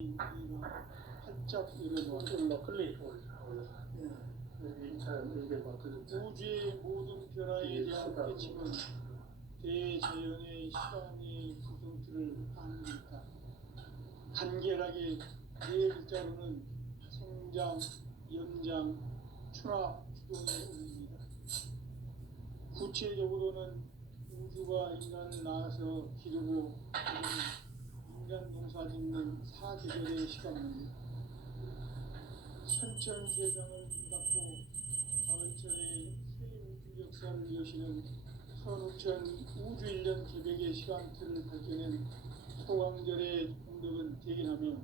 활짝 일어나 막걸리 우주의 모든 변화에 대한 깨침은 대자연의 시간의 구성틀을 아닙니다. 간결하게 네 글자로는 생장, 연장, 추나 추동에 올립니다. 구체적으로는 우주가 인간을 낳아서 기르고 인간 농사 짓는 사계절의 시간입니다. 선천 세상을 닫고 가을철에 새 우주 역사를 여시는 선우천 우주일년 개백의 시간틀을 밝혀낸 소강절의 공덕은 대견하며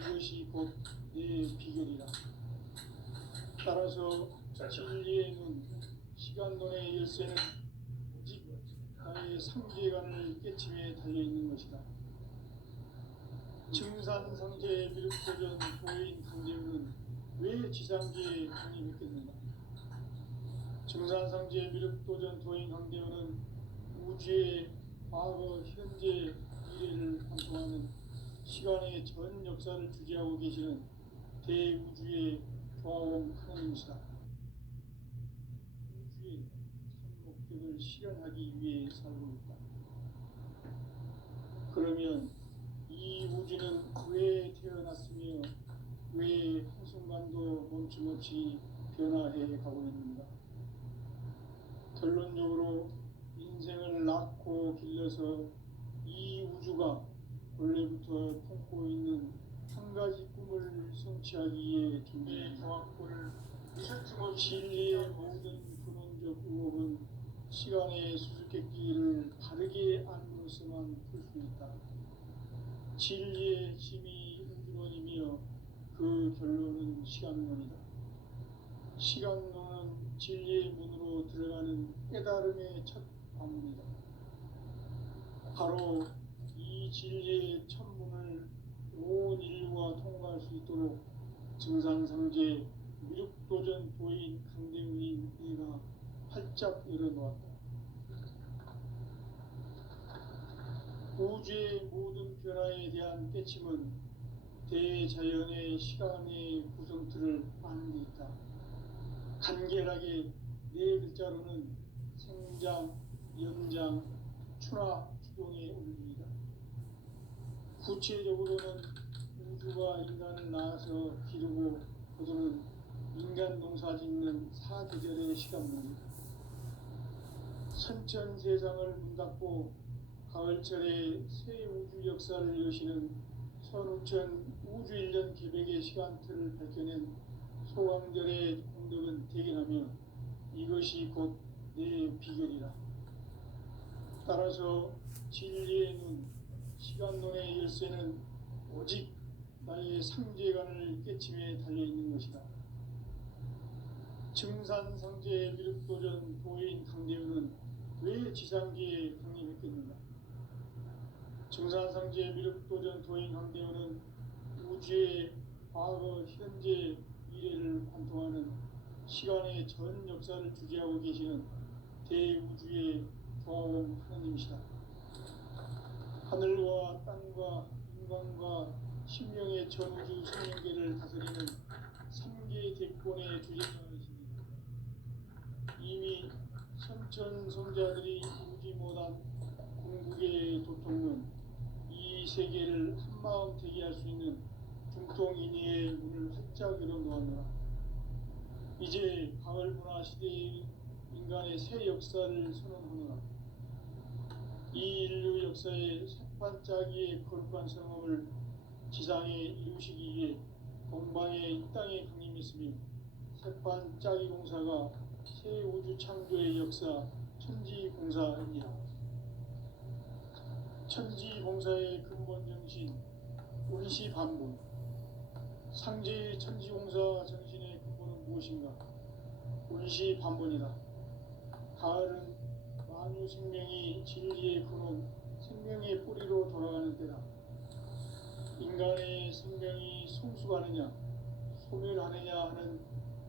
이것이 곧 내 비결이라. 따라서 진리의 눈, 시간론의 열쇠는 오직 나의 상계관을 깨침에 달려있는 것이다. 증산상제 미륵도전 도인 강재우는 왜 지상계에 강림했겠는가? 증산상제 미륵도전 도인 강재우는 우주의 과거, 현재, 미래를 관통하는 시간의 전 역사를 주재하고 계시는 대우주의 조화원 하나님이시다. 우주의 참 목적을 실현하기 위해 살고 있다. 그러면 이 우주는 왜 태어났으며 왜 한순간도 멈춤없이 변화해 가고 있는가? 결론적으로 인생을 낳고 길러서 이 우주가 원래부터 품고 있는 한 가지 꿈을 성취하기 위해 존재해 조합권을 진리의 모든 근원적 의혹은 시간의 수수께끼를 바르게 안으로서만 풀 수 있다. 진리의 힘이 우주론이며 그 결론은 시간론이다. 시간론은 진리의 문으로 들어가는 깨달음의 첫 관문이다. 바로 이 진리의 첫 문을 온 인류가 통과할 수 있도록 증산상제 미륵도전 도인 강대우인 내가 활짝 열어놓았다. 우주의 모든 변화에 대한 깨침은 대자연의 시간의 구성틀을 아는 데 있다. 간결하게 네 글자로는 생장, 연장, 추나 추동에 올립니다. 구체적으로는 우주가 인간을 낳아서 기르고 거두는 인간 농사 짓는 사계절의 시간입니다. 선천 세상을 문 닫고 가을철에 새 우주 역사를 여시는 선우천 우주일년 개백의 시간틀을 밝혀낸 소강절의 공덕은 대견하며 이것이 곧 내 비결이라. 따라서 진리의 눈, 시간론의 열쇠는 오직 나의 상제관을 깨침에 달려있는 것이다. 증산상제 미륵도전 도인 강재우는 왜 지상계에 강림했겠는가? 증산상제 미륵도전 도인 강재우는 우주의 과거, 현재, 미래를 관통하는 시간의 전 역사를 주재하고 계시는 대우주의 조화원 하나님이시다. 하늘과 땅과 인간과 신명의 전우주 생명계를 다스리는 3계 대권의 주재자이십니다. 이미 선천성자들이 오지 못한 궁극의 도통은 이 세계를 한마음 되게 할 수 있는 중통인의의 문을 활짝 열어놓았노라. 이제 가을 문화 시대의 인간의 새 역사를 선언하노라. 이 인류 역사의 새반짝이의 거룩한 성험을 지상에 이루시기 위해 동방의 이 땅에 강림했으며 새반짝이 공사가 새 우주 창조의 역사 천지공사입니다. 천지공사의 근본 정신 운시반본. 상제의 천지공사 정신의 근본은 무엇인가? 운시반본이다. 가을은 만유 생명이 진리의 근원, 생명의 뿌리로 돌아가는 때다. 인간의 생명이 성숙하느냐, 소멸하느냐 하는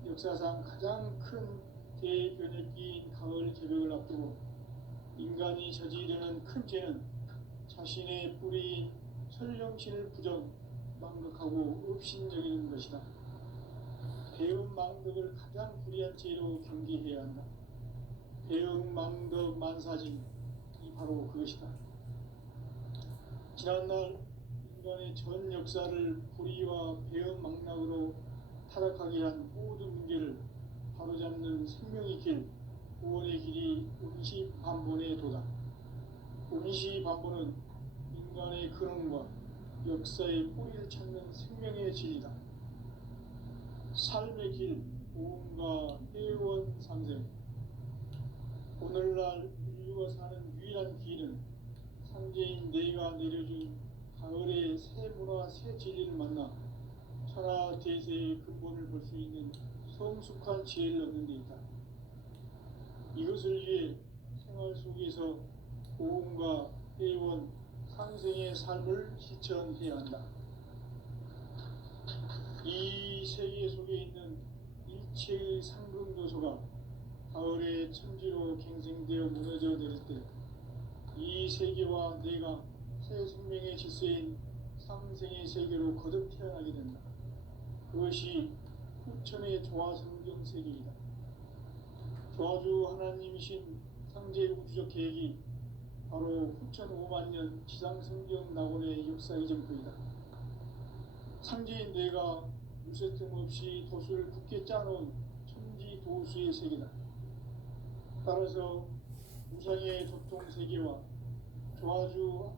역사상 가장 큰 대변혁기인 가을 개벽을 앞두고 인간이 저지르는 큰 죄는 자신의 뿌리인 천령신을 부정, 망극하고 업신여기는 것이다. 배은망덕을 가장 불의한 죄로 경계해야 한다. 배은망덕 만사징, 이 바로 그것이다. 지난날 인간의 전 역사를 불의와 배은망락으로 타락하게 한 모든 문제를 바로잡는 생명의 길, 구원의 길이 운시반본의 도다. 운시반본은 인간의 근원과 역사의 뿌리를 찾는 생명의 진리다. 삶의 길, 보험과 회원상생. 오늘날 인류가 사는 유일한 길은 상제인 내가 내려준 가을의 새 문화, 새 진리를 만나 천하 대세의 근본을 볼 수 있는 성숙한 지혜를 얻는 데 있다. 이것을 위해 생활 속에서 보험과 회원, 상생의 삶을 실천해야 한다. 이 세계 속에 있는 일체의 상금도서가 가을의 천지로 갱생되어 무너져 내릴 때 이 세계와 내가 새 생명의 질서인 상생의 세계로 거듭 태어나게 된다. 그것이 후천의 조화성경 세계이다. 조화주 하나님이신 상제 우주적 계획이 바로 후천 5만 년 지상성경 낙원의 역사의 전부이다. 상제인 내가 무쇠틈 없이 도수를 굳게 짜놓은 천지 도수의 세계다. 따라서 우상의 도통 세계와 조화주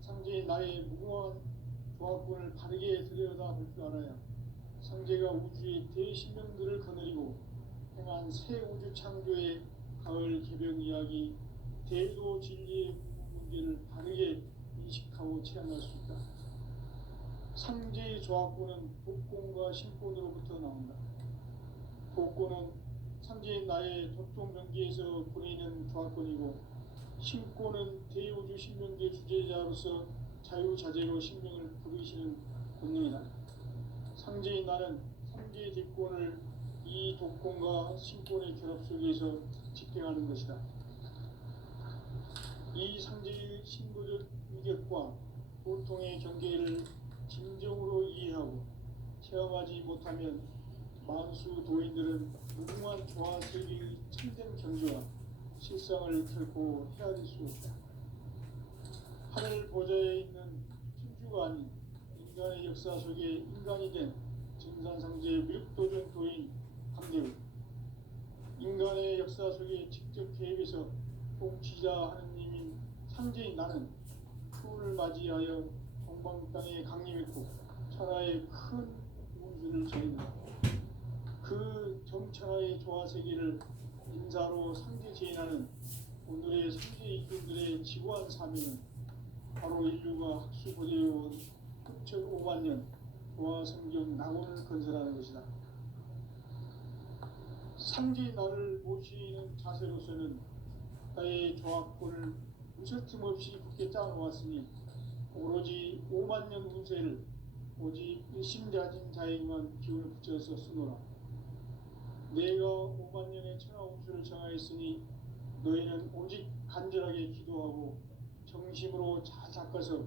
상제인 나의 무궁한 조합군을 바르게 들여다볼 줄 알아야 상제가 우주의 대신명들을 거느리고 행한 새 우주 창조의 가을 개벽 이야기, 대도 진리의 문제를 바르게 인식하고 체험할 수 있다. 상제의 조합군은 복권과 신권으로부터 나온다. 복권은 상제인 나의 도통 명기에서 보내는 조합권이고, 신권은 대우주 신명계 주제자로서 자유자재로 신명을 부르시는 본능이다. 상제인 나는 상제의 뒷권을 이 독권과 신권의 결합 속에서 집행하는 것이다. 이 상제의 신고적 위격과 보통의 경계를 진정으로 이해하고 체험하지 못하면 만수 도인들은 무궁한 조화 세계의 참된 경지와 실상을 결코 헤아릴 수 없다. 하늘 보좌에 있는 천주가 아닌 인간의 역사 속에 인간이 된 증산상제의 미륵도전 도인 강대우, 인간의 역사 속에 직접 개입해서 통치자 하느님인 상제인 나는 추운을 맞이하여 동방 땅에 강림했고 천하의 큰 운수를 전했다. 그 정천하의 조화세계를 인사로 상제 제인하는 오늘의 상제 이꾼들의 지고한 사명은 바로 인류가 학수고대해온 9,5만 년 조화성경 낙원을 건설하는 것이다. 상제인 나를 모시는 자세로서는 나의 조합권을 무쇠틈 없이 굳게 짜놓았으니 오로지 5만 년 운세를 오직 일심가진 자에게만 기운을 붙여서 쓰노라. 내가 5만 년의 천하 운수를 정하였으니 너희는 오직 간절하게 기도하고 정심으로 잘 닦아서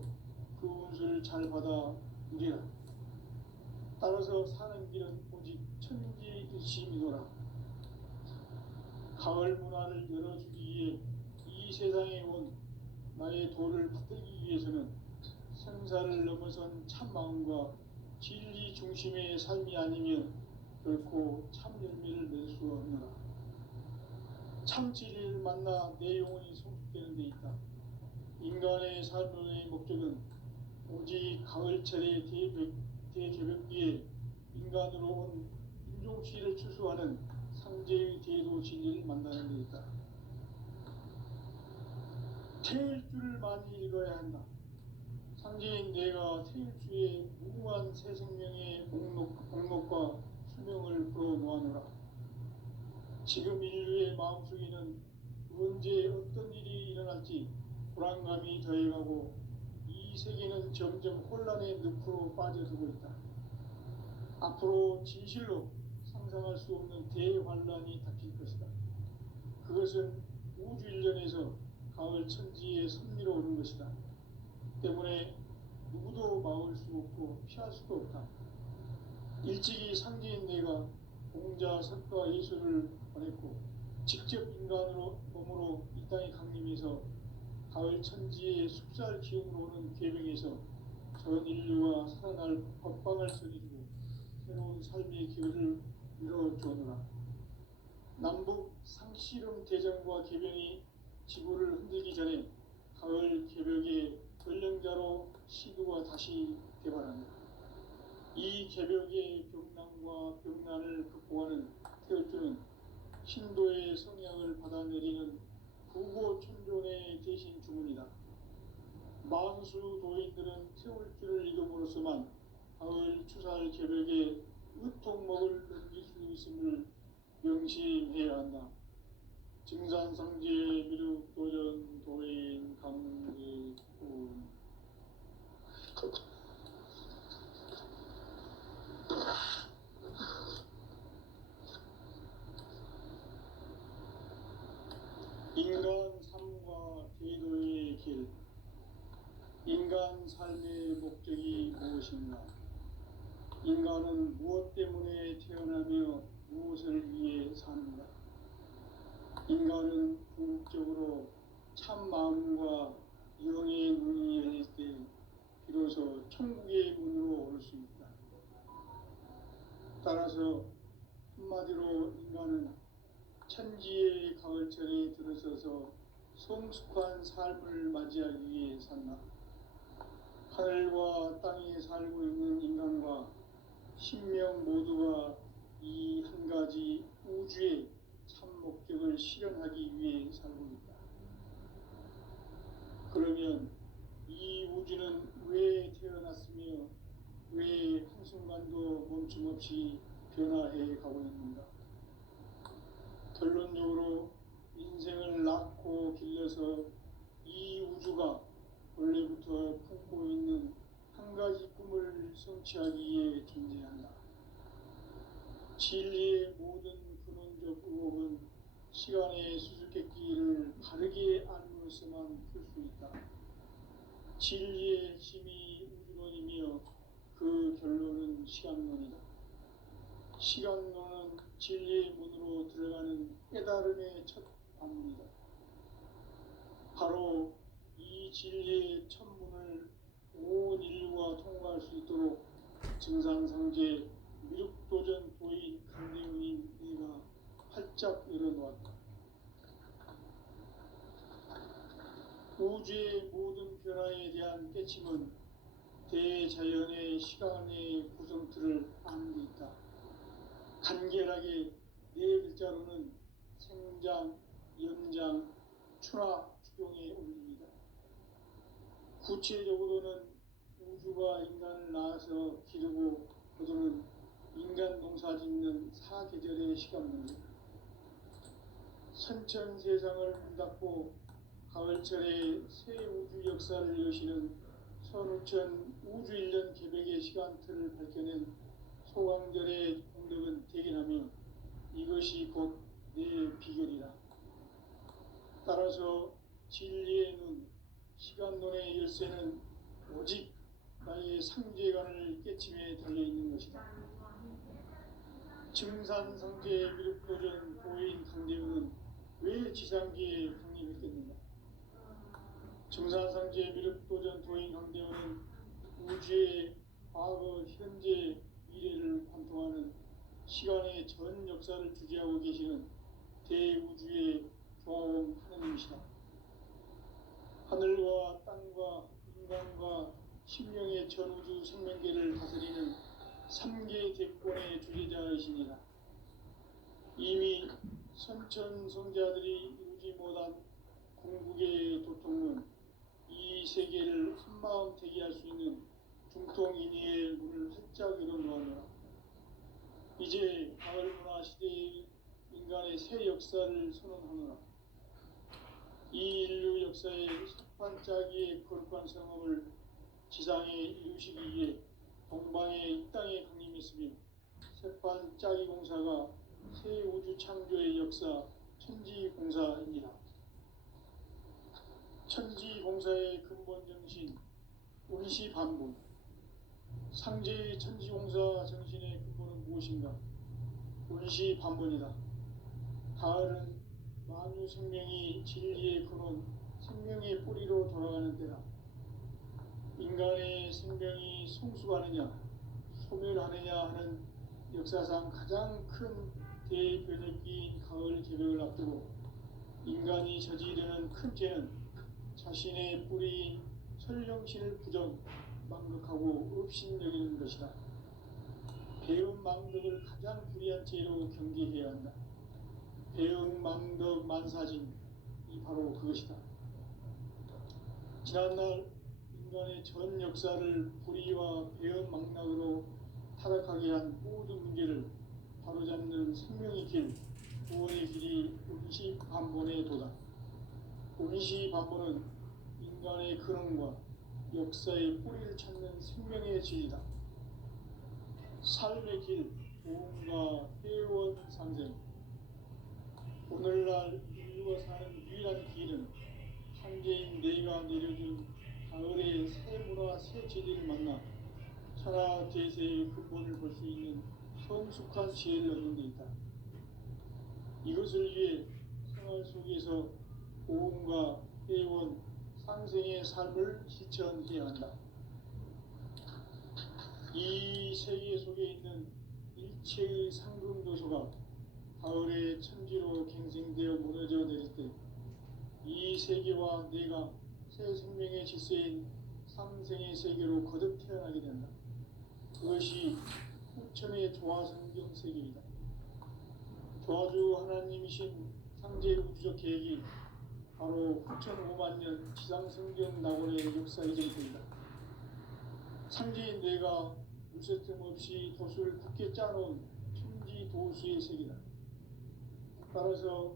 그 운수를 잘 받아 누리라. 따라서 사는 길은 오직 천지일심이노라. 가을 문화를 열어주기 위해 이 세상에 온 나의 도를 받들기 위해서는 생사를 넘어선 참 마음과 진리 중심의 삶이 아니면 결코 참 열매를 낼 수 없노라. 참 진리를 만나 내 영혼이 성숙되는 데 있다. 인간의 삶의 목적은 오직 가을철의 대개벽기에 인간으로 온 인종시를 추수하는 상제의 대도 진리를 만나는 데 있다. 태일주를 많이 읽어야 한다. 상제인 내가 태일주의 무궁한 새 생명의 목록과 수명을 풀어놓아노라. 지금 인류의 마음속에는 언제 어떤 일이 일어날지 불안감이 더해가고 이 세계는 점점 혼란의 늪으로 빠져들고 있다. 앞으로 진실로 상상할 수 없는 대환란이 닥칠 것이다. 그것은 우주 일련에서 가을 천지의 섭리로 오는 것이다. 때문에 누구도 막을 수 없고 피할 수도 없다. 일찍이 상제인 내가 공자, 석가, 예수를 보냈고 직접 인간으로 몸으로 이 땅에 강림해서 가을 천지의 숲살 기운으로 오는 계명에서 전 인류가 살아날 법방을 써주고 새로운 삶의 기회를 이뤄주오노라. 남북 상씨름 대전과 계병이 지구를 흔들기 전에 가을 개벽의 전령자로 시두가 다시 개발한다. 이 개벽의 병난과 병난을 극복하는 태울주는 신도의 성약을 받아내리는 부고천존의 대신 주문이다. 만수 도인들은 태울주를 이름으로서만 가을 추살 개벽의 의통목을 넘길 수 있음을 명심해야 한다. 증산상제 미륵도전 도인 강제군 인간 삶과 대도의 길. 인간 삶의 목적이 무엇인가? 인간은 무엇 때문에 태어나며 무엇을 위해 사는가? 인간은 궁극적으로 참 마음과 영의 문이 열릴 때 비로소 천국의 문으로 올 수 있다. 따라서 한마디로 인간은 천지의 가을철에 들어서서 성숙한 삶을 맞이하기 위해 산다. 하늘과 땅에 살고 있는 인간과 신명 모두가 이 한 가지 우주의 참 목적을 실현하기 위해 살고 있다. 그러면 이 우주는 왜 태어났으며 왜 한순간도 멈춤없이 변화해 가고 있는가? 결론적으로 인생을 낳고 길러서 이 우주가 원래부터 품고 있는 한 가지 꿈을 성취하기 위해 존재한다. 진리의 모든 근원적 의혹은 시간의 수수께끼를 바르게 알므로서만 풀 수 있다. 진리의 핵심이 우주론이며 그 결론은 시간론이다. 시간론은 진리의 문으로 들어가는 깨달음의 첫 방문이다. 바로 이 진리의 첫 문을 온 인류가 통과할 수 있도록 증산상제 미륵도전 도인 강대훈인 내가 활짝 열어놓았다. 우주의 모든 변화에 대한 깨침은 대자연의 시간의 구성틀을 아는 데 있다. 간결하게 네 글자로는 생장, 연장, 추나 추경에 올립니다. 구체적으로는 우주가 인간을 낳아서 기르고 거두는 인간 농사 짓는 사계절의 시간입니다. 선천 세상을 문닫고 가을철에 새 우주 역사를 여시는 선우천 우주 1년 개벽의 시간틀을 밝혀낸 소강절의 공덕은 대견하며 이것이 곧 내 비결이라. 따라서 진리의 눈, 시간론의 열쇠는 오직 나의 상제관을 깨침에 달려있는 것이다. 증산상제 미륵도전 도인 강대훈은 왜 지상계에 강림했겠는가? 증산상제 미륵도전 도인 강대훈은 우주의 과거, 현재, 미래를 관통하는 시간의 전 역사를 주재하고 계시는 대우주의 조화원 하느님이시다. 하늘과 땅과 인간과 신명의 전우주 생명계를 다스리는 3계 대권의 주재자이시니라. 이미 선천성자들이 이루지 못한 궁극의 도통은 이 세계를 한마음 대기할 수 있는 중통인의의 문을 활짝 열어놓았노라. 이제 가을 문화 시대의 인간의 새 역사를 선언하노라. 이 인류 역사의 석판짜기의 거룩한 성험을 지상에 이루시기 위해 동방의 이 땅에 강림했으며 석판짜기 공사가 새 우주 창조의 역사 천지공사입니다. 천지공사의 근본 정신, 온시 반본. 상제의 천지공사 정신의 근본은 무엇인가? 온시 반본이다. 가을은 만유 생명이 진리의 근원, 생명의 뿌리로 돌아가는 때다. 인간의 생명이 성숙하느냐, 소멸하느냐 하는 역사상 가장 큰 대변혁기인 가을 개벽을 앞두고 인간이 저지르는 큰 죄는 자신의 뿌리인 설령신을 부정, 망극하고 업신여기는 것이다. 배움 망덕을 가장 불의한 죄로 경계해야 한다. 배움 망덕 만사진, 이 바로 그것이다. 지난날 인간의 전 역사를 불의와 배움 망락으로 타락하게 한 모든 문제를 바로잡는 생명의 길, 구원의 길이 온시 반본의 도다. 온시 반본은 인간의 근원과 역사의 뿌리를 찾는 생명의 진리다. 삶의 길, 보험과 회원 상생. 오늘날 인류가 사는 유일한 길은 상제인 내가 내려준 가을의 새 문화, 새 진리를 만나 천하 대세의 근본을 볼 수 있는 성숙한 지혜를 얻는 데 있다. 이것을 위해 생활 속에서 보험과 회원, 상생의 삶을 실천해야 한다. 이 세계 속에 있는 일체의 상금도서가 가을의 천지로 갱생되어 무너져 내릴 때 이 세계와 내가 새 생명의 질서인 상생의 세계로 거듭 태어나게 된다. 그것이 후천의 조화성경 세계이다. 조화주 하나님이신 상제 우주적 계획이 바로 후천 5만 년 지상성경 낙원의 역사의 전통이다. 상제인 뇌가 물새틈 없이 도수를 굳게 짜놓은 천지 도수의 세계다. 따라서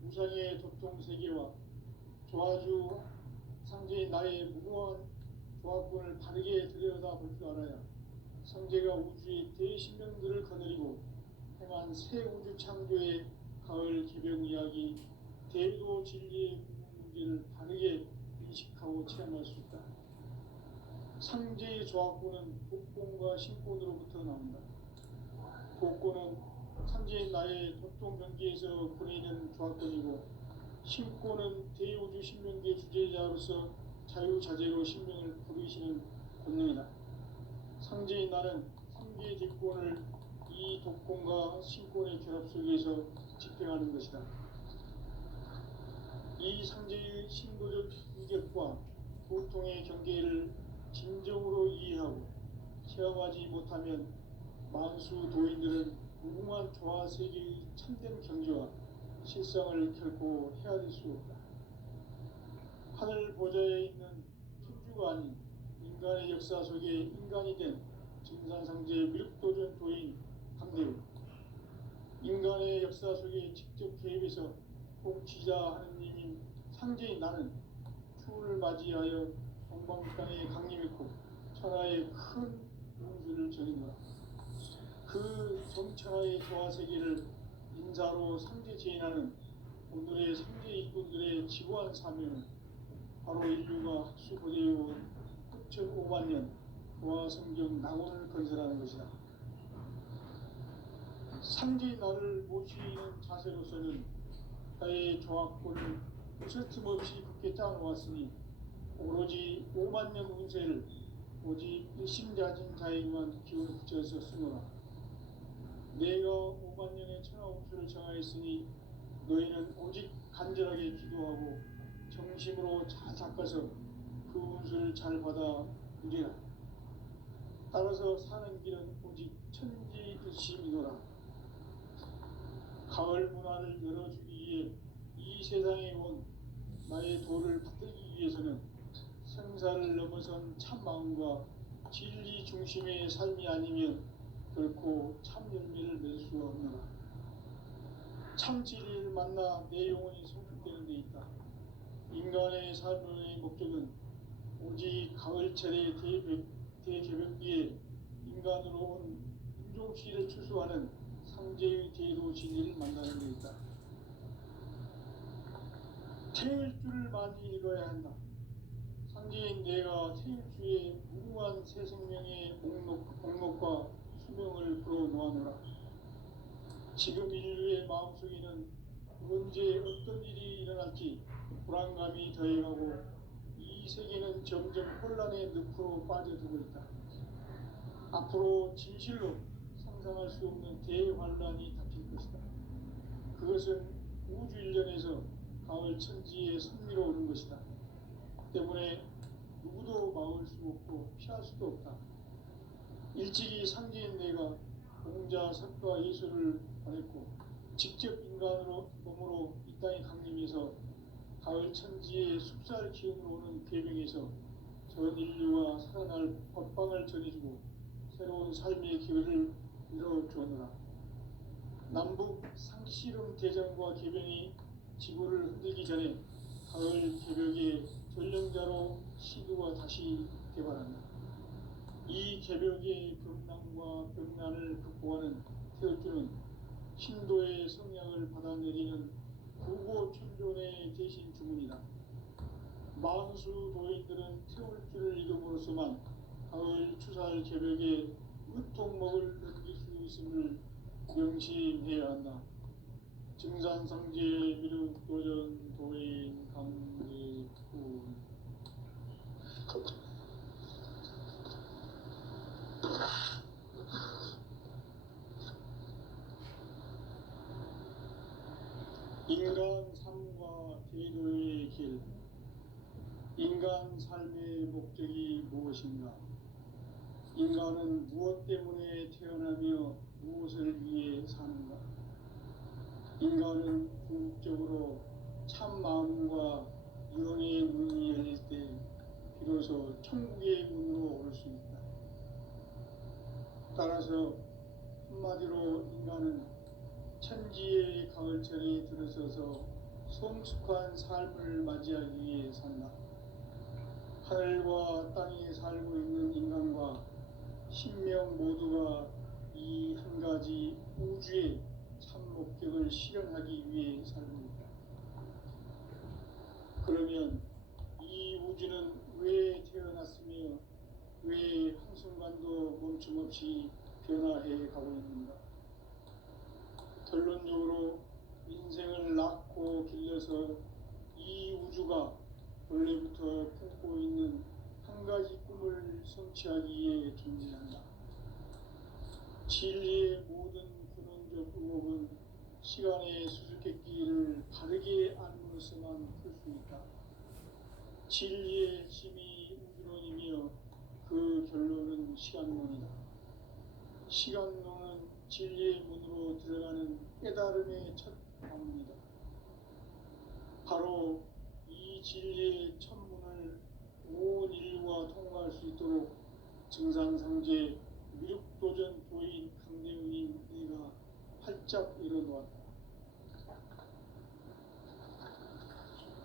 무상의 도통 세계와 조화주 상제인 나의 무궁한 조화권을 바르게 들여다볼 줄 알아야 성제가 우주의 대신명들을 거느리고 행한 새 우주 창조의 가을 개벽 이야기, 대도 진리의 문제를 바르게 인식하고 체험할 수 있다. 상제의 조화권은 복권과 신권으로부터 나온다. 복권은 상제인 나의 도통 경계에서 보내는 조화권이고, 신권은 대우주 신명계 주제자로서 자유자재로 신명을 부르시는 권능이다. 상제인 나는 3개의 대권을 이 독권과 신권의 결합 속에서 집행하는 것이다. 이 상제의 신도적 인격과 보통의 경계를 진정으로 이해하고 체험하지 못하면 만수 도인들은 무궁한 조화 세계의 참된 경지와 실상을 결코 헤아릴 수 없다. 하늘 보좌에 있는 천주가 아닌 인간의 역사 속에 인간이 된 증산상제의 미륵도전 도인 강대우, 인간의 역사 속에 직접 개입해서 통치자 하느님인 상제인 나는 추운을 맞이하여 동방 땅에 강림했고 천하의 큰 운수를 정했노라. 그 정천하의 조화세계를 인사로 상제 제인하는 오늘의 상제 일꾼들의 지구한 사명은 바로 인류가 학수고대해온 9,500만 년 조화성경 낙원을 건설하는 것이다. 상제인 나를 모시는 자세로서는 나의 조화권을 무설틈 없이 굳게 짜놓았으니 오로지 5만 년 운세를 오직 일심자진 자에게만 기운을 붙여서 쓰노라. 내가 5만 년의 천하 운수를 정하였으니 너희는 오직 간절하게 기도하고 정심으로 잘 닦아서 그 운수를 잘 받아 누리라. 따라서 사는 길은 오직 천지 뜻이미노라. 가을 문화를 열어주기 위해 이 세상에 온 나의 도를 받들기 위해서는 생사를 넘어선 참 마음과 진리 중심의 삶이 아니면 결코 참 열매를 맺을 수가 없노라. 참 진리를 만나 내 영혼이 성숙되는 데 있다. 인간의 삶의 목적은 오직 가을철의 대개벽기에 인간으로 온 인종시를 추수하는 상제의 대도 진리를 만나는 데 있다. 태일주를 많이 읽어야 한다. 상제인 내가 태일주의 무궁한 새 생명의 목록과 수명을 풀어놓아노라. 지금 인류의 마음속에는 언제 어떤 일이 일어날지 불안감이 더해가고 이 세계는 점점 혼란의 늪으로 빠져들고 있다. 앞으로 진실로 상상할 수 없는 대환란이 닥칠 것이다. 그것은 우주 일련에서 가을 천지에 선미로 오는 것이다. 때문에 누구도 막을 수 없고 피할 수도 없다. 일찍이 상제인 내가 공자, 석가, 예수를 보냈고 직접 인간으로 몸으로 이 땅에 강림해서 가을 천지의 숲살 기운으로 오는 궤병에서 전 인류와 살아날 법방을 전해주고 새로운 삶의 기회를 이뤄주었노라. 남북 상씨름 대전과 궤병이 지구를 흔들기 전에 가을 개벽의 전령자로 시도가 다시 개발한다. 이 개벽의 병난과 병난을 극복하는 태울주는 신도의 성약을 받아내리는 구고천존의 대신 주문이다. 만수 도인들은 태울주를 이름으로서만 가을 추살 개벽의 으통목을 넘길 수 있음을 명심해야 한다. 증산상제 미륵도전 도인 강례군. 인간 삶과 대도의 길. 인간 삶의 목적이 무엇인가? 인간은 무엇 때문에 태어나며 무엇을 위해 사는가? 인간은 궁극적으로 참 마음과 영의 문이 열릴 때 비로소 천국의 문으로 올 수 있다. 따라서 한마디로 인간은 천지의 가을철에 들어서서 성숙한 삶을 맞이하기 위해 산다. 하늘과 땅에 살고 있는 인간과 신명 모두가 이 한 가지 우주의 참 목적을 실현하기 위해 살고 있다. 그러면 이 우주는 왜 태어났으며 왜 한순간도 멈춤없이 변화해 가고 있는가? 결론적으로 인생을 낳고 길러서 이 우주가 원래부터 품고 있는 한 가지 꿈을 성취하기 위해 존재한다. 진리의 모든 근원적 의혹은 시간의 수수께끼를 바르게 알므로서만 풀 수 있다. 진리의 핵심이 우주론이며 그 결론은 시간론이다. 시간론은 진리의 문으로 들어가는 깨달음의 첫 방문이다. 바로 이 진리의 천문을 온 인류가 통과할 수 있도록 증산상제 미륵도전 도인 강대웅인 내가 활짝 열어놓았다.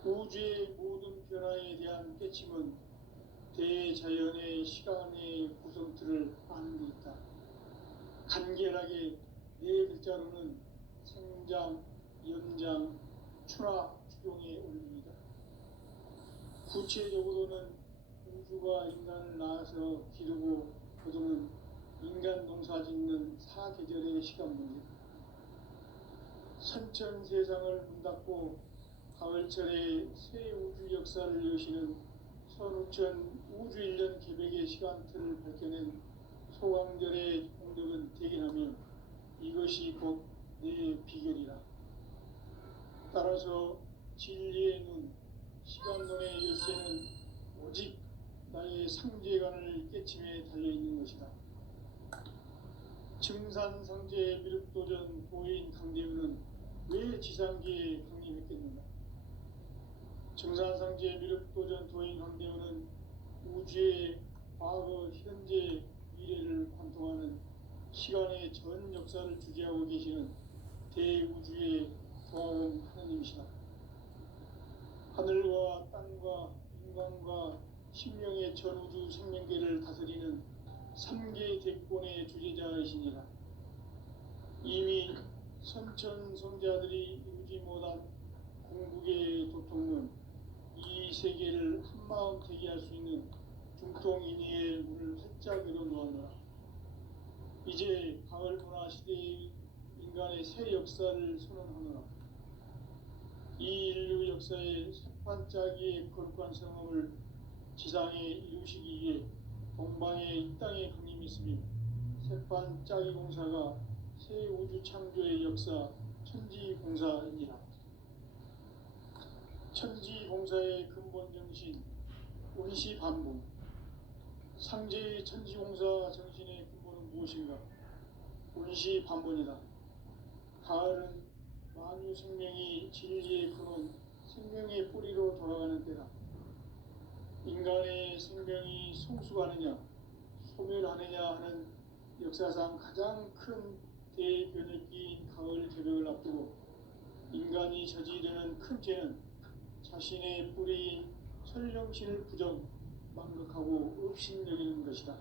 우주의 모든 변화에 대한 깨침은 대자연의 시간의 구성틀을 아는 데 있다. 간결하게 네 글자로는 생장, 연장, 추나, 추경의 원리이다. 구체적으로는 우주가 인간을 낳아서 기르고 거두는 인간 농사 짓는 사계절의 시간 문제다. 선천 세상을 문 닫고 가을철에 새 우주 역사를 여시는 선우천 우주일년 개백의 시간틀을 밝혀낸 소강절의 공덕은 대견하며 이것이 곧 내 비결이라. 따라서 진리의 눈, 시간론의 열쇠는 오직 나의 상제관을 깨침에 달려있는 것이다. 증산상제 미륵도전 도인 강대우는 왜 지상계에 강림했겠는가? 증산상제 미륵도전 도인 강대우는 우주의 과거, 현재, 미래를 관통하는 시간의 전 역사를 주재하고 계시는 대우주의 조화원 하나님이시다. 하늘과 땅과 인간과 신명의 전우주 생명계를 다스리는 3계 대권의 주재자이시니라. 이미 선천 성자들이 이루지 못한 궁극의 도통론, 이 이 세계를 한마음 되게 할 수 있는 중통인의의 문을 활짝 열어놓았노라. 이제 가을 문화 시대의 인간의 새 역사를 선언하노라. 이 인류 역사의 새판짜기의 거룩한 성함을 지상에 이루시기 위해 동방의 이 땅에 강림했으며 새판짜기 공사가 새 우주 창조의 역사 천지공사이니라. 천지공사의 근본 정신 원시반복. 상제의 천지공사 정신의 근본은 무엇인가? 원시반복이다. 가을은 만유 생명이 진리의 근원, 생명의 뿌리로 돌아가는 때다. 인간의 생명이 성숙하느냐, 소멸하느냐 하는 역사상 가장 큰 대변혁기인 가을 개벽을 앞두고 인간이 저지르는 큰 죄는 자신의 뿌리인 설령신을 부정, 망극하고 업신여기는 것이다.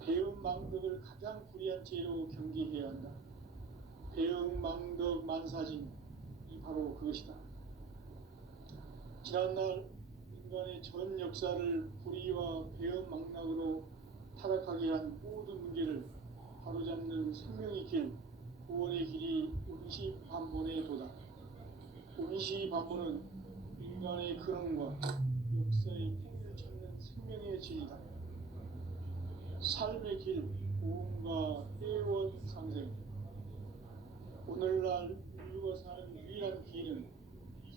배음 망덕을 가장 불의한 죄로 경계해야 한다. 배음 망덕 만사진이 바로 그것이다. 지난날 인간의 전 역사를 불의와 배음 망락으로 타락하게 한 모든 문제를 바로잡는 생명의 길, 구원의 길이 원시반본의 도다. 원시반본은 인간의 근원과 역사의 뿌리를 찾는 생명의 진리다. 삶의 길, 고음과 회원 상생. 오늘날 인류가 사는 유일한 길은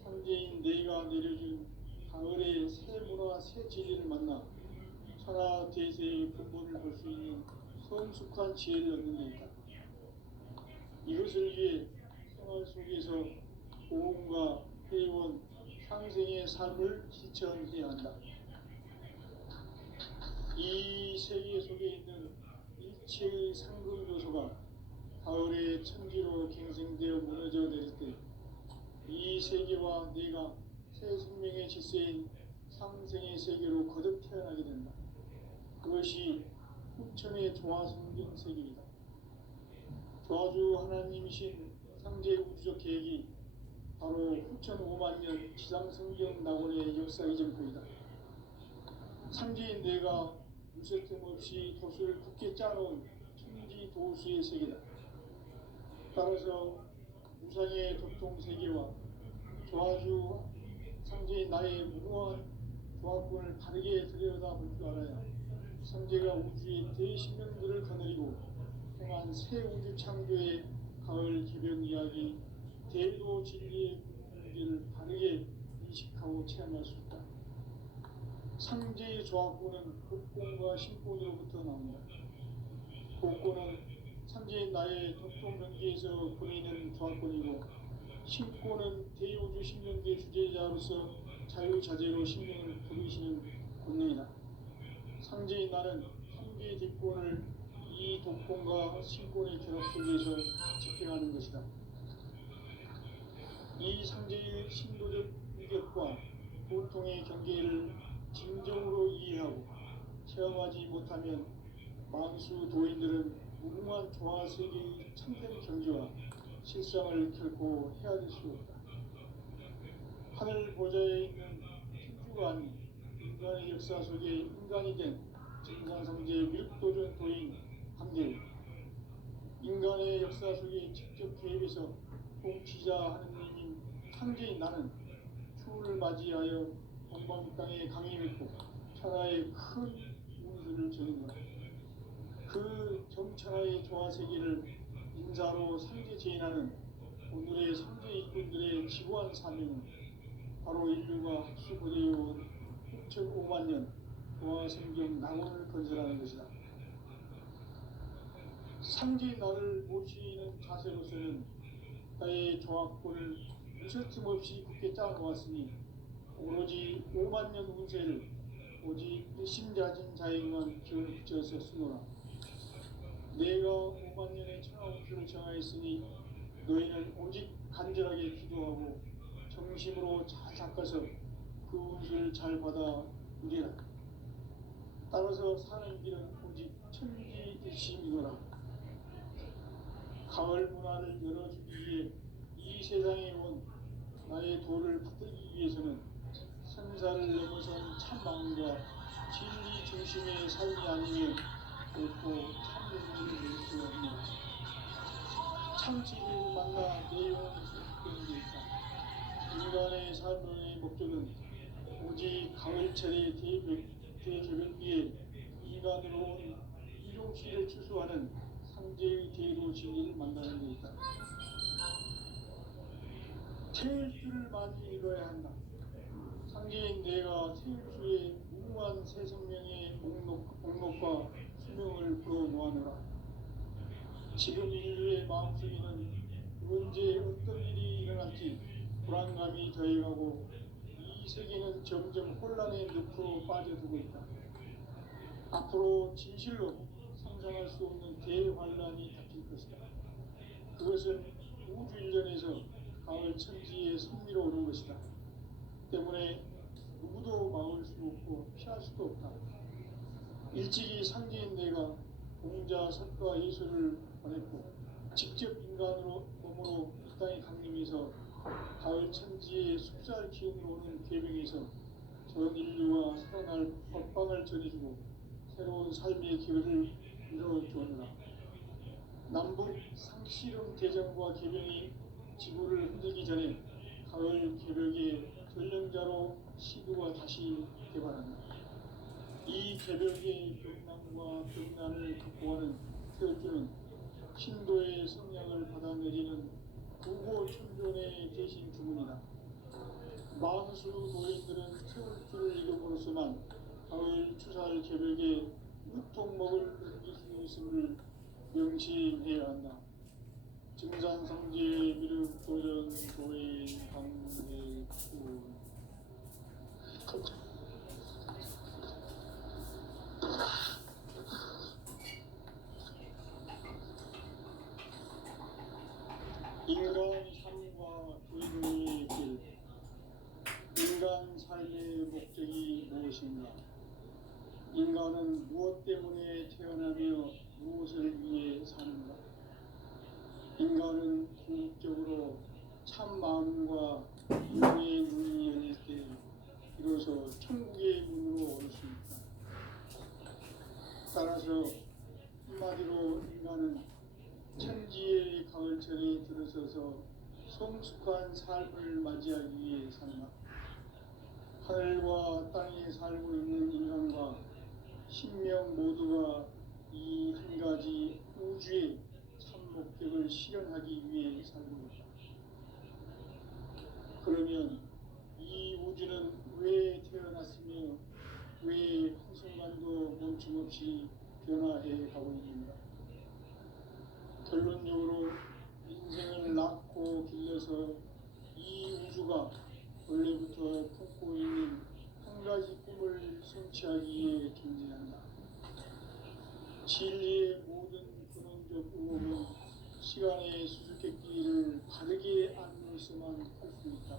상제인 내가 내려준 가을의 새 문화, 새 진리를 만나 천하 대세의 근본을 볼 수 있는 성숙한 지혜를 얻는 데 있다. 이것을 위해 생활 속에서 고음과 회원, 상생의 삶을 실천해야 한다. 이 세계 속에 있는 일체의 상급 요소가 가을의 천지로 갱생되어 무너져 내릴 때 이 세계와 내가 새 생명의 질서인 상생의 세계로 거듭 태어나게 된다. 그것이 후천의 조화성경 세계이다. 조화주 하나님이신 상제 우주적 계획이 바로 후천 5만 년 지상성경 낙원의 역사 이전표이다. 상제인 내가 무쇠틈 없이 도수를 굳게 짜놓은 천지 도수의 세계다. 따라서 무상의 도통 세계와 조화주 상제인 나의 무궁한 조합권을 바르게 들여다볼 줄 알아야 상제가 우주의 대신명들을 거느리고 행한 새 우주 창조의 가을 개벽 이야기, 대도 진리의 문제를 바르게 인식하고 체험할 수 있다. 상제의 조합권은 극본과 신본으로부터 나온다. 복권은 상제인 나의 도통 경계에서 보이는 조합권이고, 신권은 대우주 신명계 주제자로서 자유자재로 신명을 부르시는 권능이다. 상제인 나는 상제의 뒷권을 이 독권과 신권의 결합 속에서 집행하는 것이다. 이 상제의 신도적 위격과 보통의 경계를 진정으로 이해하고 체험하지 못하면 만수 도인들은 무궁한 조화 세계의 참된 경지와 실상을 결코 헤아릴 수 없다. 하늘 보좌에 있는 천주가 아닌 인간의 역사 속에 인간이 된 진상상제 밀도전 도인 한계우, 인간의 역사 속에 직접 개입해서 통치자 하느님인 상제인 나는 추후를 맞이하여 동방 땅에 강림했고 천하의 큰 운수를 전했노라. 그 정천하의 조화세계를 인사로 상제 제인하는 오늘의 상제 일꾼들의 지구한 사명은 바로 인류가 학수고대해온 6,5만 년 조화성경 낙원을 건설하는 것이다. 상제인 나를 모시는 자세로서는 나의 조합권을 무쇠틈 없이 굳게 짜놓았으니 오로지 5만 년 운세를 오직 일심자진 자에게만 기운을 붙여서 쓰노라. 내가 5만 년의 천하 운수를 정하였으니 너희는 오직 간절하게 기도하고 정심으로 잘 닦아서 그 운수를 잘 받아 누리라. 따라서 사는 길은 오직 천지일심이노라. 가을 문화를 열어주기 위해 이 세상에 온 나의 도를 받들기 위해서는 생사를 넘어선 참마음과 진리 중심의 삶이 아니면 결코 참여를 이룰 수 없는 참지를 만나 내용을 수습되는 데 있다. 인간의 삶의 목적은 오직 가을철의 대개벽기에 인간으로 온 이종시를 추수하는 상제의 대로 진리를 만나는 데 있다. 태일주를 많이 읽어야 한다. 상제인 내가 태일주의 무궁한 새 생명의 목록과 수명을 불어모아노라. 지금 인류의 마음속에는 언제 어떤 일이 일어날지 불안감이 더해가고 이 세계는 점점 혼란의 늪으로 빠져들고 있다. 앞으로 진실로 상상할 수 없는 대환란이 닥칠 것이다. 그것은 우주 일련에서 가을 천지의 선미로 오는 것이다. 때문에 누구도 막을 수 없고 피할 수도 없다. 일찍이 상제인 내가 공자, 석가, 예수를 보냈고 직접 인간으로 몸으로 이 땅에 강림해서 가을 천지의 숲살 기운으로 오는 계명에서 전 인류와 살아날 법방을 전해주고 새로운 삶의 기회를 이뤄주었노라. 남북 상씨름 대전과 계명이 지구를 흔들기 전에 가을 개벽의 전령자로 시두가 다시 개발한다. 이 개벽의 병난과 병난을 극복하는 태극주는 신도의 성량을 받아내리는 구고 천존의 대신 주문이다. 만수 노인들은 태극주를 읽음으로써만 가을 추살 개벽의 우통목을 넘길 수 있음을 명심해야 한다. 증산성제 미륵 도전 도의 강대군 인간 삶과 불교의 길. 인간 삶의 목적이 무엇인가? 인간은 무엇 때문에 태어나며 무엇을 위해 사는가? 인간은 궁극적으로 참 마음과 영의 문이 열릴 때 비로소 천국의 문으로 올 수 있다. 따라서 한마디로 인간은 천지의 가을철에 들어서서 성숙한 삶을 맞이하기 위해 산다. 하늘과 땅에 살고 있는 인간과 신명 모두가 이 한 가지 우주의 참 목적을 실현하기 위해 살고 있다. 그러면 이 우주는 왜 태어났으며 왜 한순간도 멈춤없이 변화해 가고 있는가? 결론적으로 인생을 낳고 길러서 이 우주가 원래부터 품고 있는 한 가지 꿈을 성취하기 위해 존재한다. 진리의 모든 근원적 의혹은 시간의 수수께끼를 바르게 안으로서만 할 수 있다.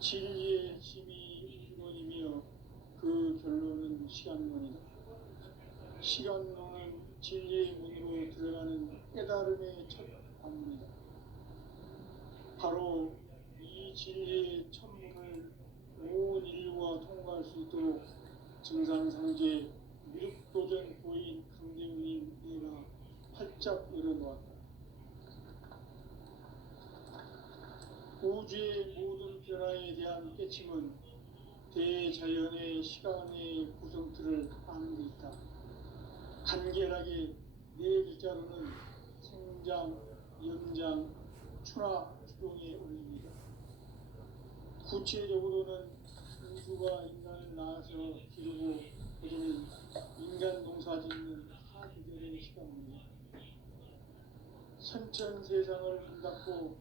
진리의 핵심이 우주론이며 그 결론은 시간론이다. 시간론은 진리의 문으로 들어가는 깨달음의 첫 관문이다. 바로 이 진리의 천문을 온 인류가 통과할 수 있도록 증산상제 미륵도전 고인 강대훈인 내가 활짝 열어놓았다. 우주의 모든 변화에 대한 깨침은 대자연의 시간의 구성틀을 아는 데 있다. 간결하게 네 글자로는 생장, 연장, 추나, 추동의 원리입니다. 구체적으로는 우주가 인간을 낳아서 기르고 그리고 인간 농사 짓는 하기절의 시간입니다. 선천 세상을 문닫고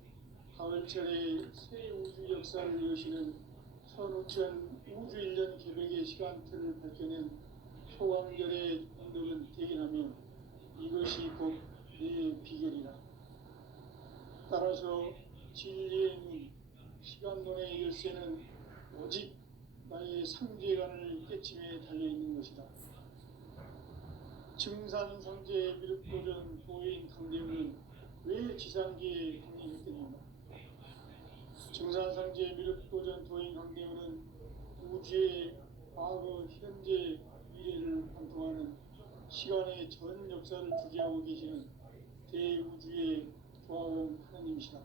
가을철에 새 우주 역사를 여시는 선우천 우주 일년 개벽의 시간틀을 밝혀낸 소강절의 공덕은 대견하며 이것이 곧 내 비결이라. 따라서 진리의 문, 시간론의 열쇠는 오직 나의 상제관을 깨침에 달려있는 것이다. 증산상제 미륵도전 도인 강대훈은 왜 지상계에 강림했겠는가? 증산상제 미륵도전 도인 강대훈은 우주의 과거, 현재, 미래를 관통하는 시간의 전 역사를 주재하고 계시는 대우주의 조화원 하나님이시다.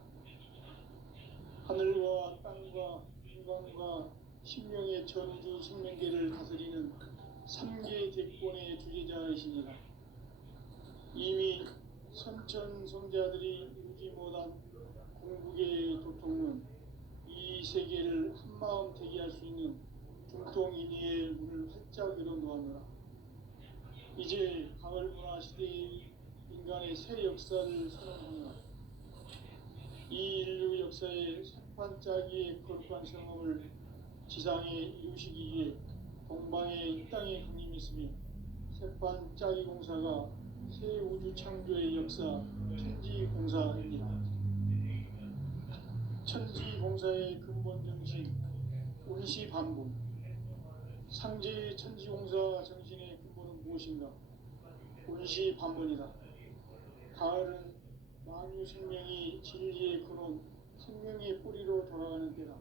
하늘과 땅과 인간과 신명의 전우주 생명계를 다스리는 삼계 대권의 주재자이시니라. 이미 선천성자들이 이루지 못한 궁극의 도통은 이 세계를 한마음 되게 할 수 있는 중통인의의 문을 활짝 열어놓았노라. 이제 가을 문화 시대의 인간의 새 역사를 선언하노라. 이 인류 역사의 새판짜기의 거룩한 성험을 지상에 이루시기 위해 동방의 이 땅에 강림했으며 새판짜기 공사가 새 우주 창조의 역사 천지공사입니다. 천지공사의 근본 정신 운시반복. 상제의 천지공사 정신의 근본은 무엇인가? 운시반복이다. 가을은 만유 생명이 진리의 근원, 생명의 뿌리로 돌아가는 때다.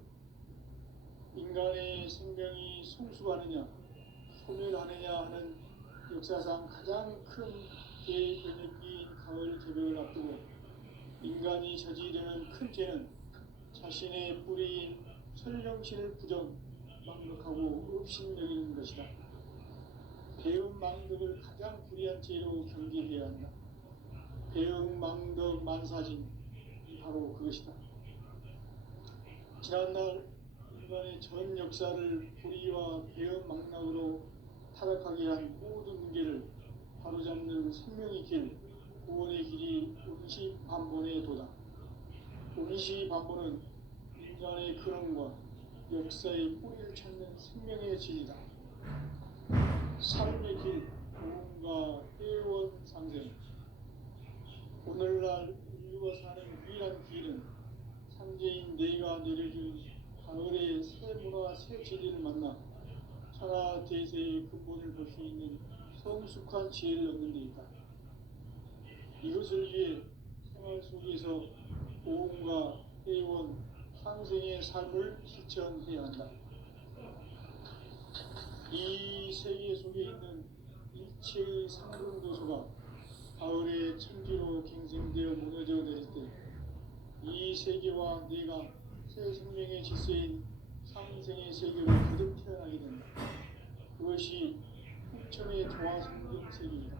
인간의 생명이 성숙하느냐, 소멸하느냐 하는 역사상 가장 큰 대변혁기인 가을 개벽을 앞두고 인간이 저지르는 큰 죄는 자신의 뿌리인 설령신을 부정, 망덕하고 업신여기는 것이다. 배음 망덕을 가장 불의한 죄로 경계해야 한다. 배음 망덕 만사진, 바로 그것이다. 지난날 인간의 전 역사를 불의와 배음 망락으로 타락하게 한 모든 문제를 바로잡는 생명의 길, 구원의 길이 운시반본의 도다. 운시반본은 인간의 근원과 역사의 뿌리를 찾는 생명의 진리다. 삶의 길, 구원과 회원 상생. 오늘날 인류가 사는 유일한 길은 상제인 내가 내려준 가을의 새 문화, 새 진리를 만나 천하 대세의 근본을 볼 수 있는 성숙한 지혜를 얻는 데 있다. 이것을 위해 생활 속에서 보험과 회원, 상생의 삶을 실천해야 한다. 이 세계 속에 있는 일체의 상승도소가 가을의 천지로 갱생되어 무너져 내릴 때 이 세계와 내가 새 생명의 질서인 상생의 세계로 거듭 태어나게 된다. 그것이 풍천의 조화성경 세계이다.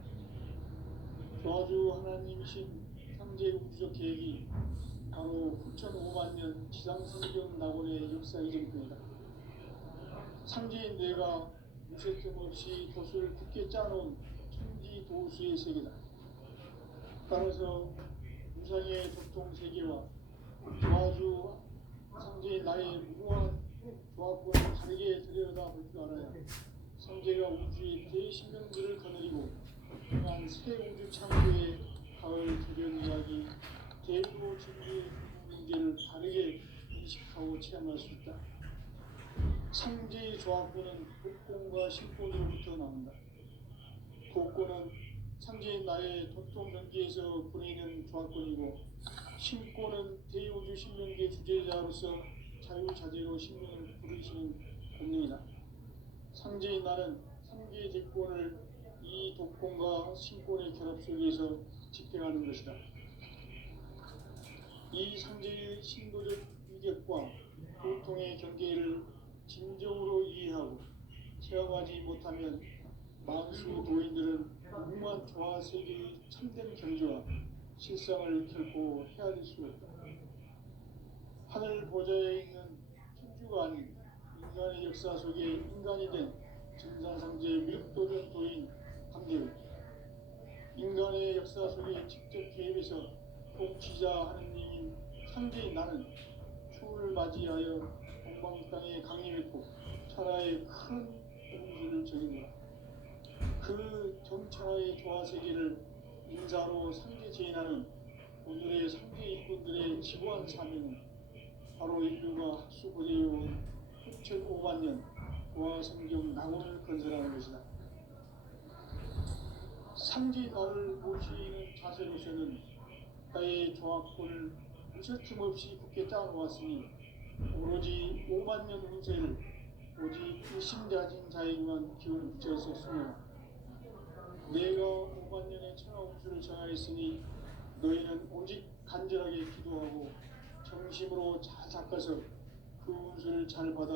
조화주 하나님이신 상제 우주적 계획이 바로 9,500년 지상성경 낙원의 역사 이전입니다. 상제인 내가 무쇠틈 없이 도수를 굳게 짜놓은 천지 도수의 세계다. 따라서 무상의 도통 세계와 조화주 상제인 나의 무모한 조합권을 다르게 들여다볼 줄 알아야 상제가 우주의 대신명들을 거느리고 향한 새 우주 창조의 가을 개변 이야기, 대도 진리의 문제를 다르게 인식하고 체험할 수 있다. 상제의 조합권은 독권과 신권으로부터 나온다. 독권은 상제인 나의 도통 경계에서 보내는 조합권이고, 신권은 대우주 신명계 주제자로서 자유자재로 신명을 부르시는 본능이다. 상제인 나는 상계의 대권을 이 독권과 신권의 결합 속에서 집행하는 것이다. 이 상제의 신도적 위격과 도통의 경계를 진정으로 이해하고 체험하지 못하면 만수 도인들은 무궁한 조화 세계의 참된 경지와 실상을 결코 헤아릴 수 없다. 하늘 보좌에 있는 천주가 아닌 인간의 역사 속에 인간이 된 증산상제 밀도전 도인 강대우, 인간의 역사 속에 직접 개입해서 통치자 하느님인 상제인 나는 추을 맞이하여 동방 땅에 강림했고 천하의 큰 공주를 정인노라. 그 정천하의 조화세계를 인사로 상제 제인하는 오늘의 상제 일꾼들의 지고한 사명은 바로 인류가 학수고대해온 6,500만 년 조화성경 낙원을 건설하는 것이다. 상제 나를 모시는 자세로서는 나의 조합권을 무쇠틈 없이 굳게 짜놓았으니 오로지 5만 년 운세를 오직 일심가진 자에게만 기운을 붙였었으며 내가 5만 년의 천하 운수를 정하였으니 너희는 오직 간절하게 기도하고 정심으로 잘 닦아서 그 운수를 잘 받아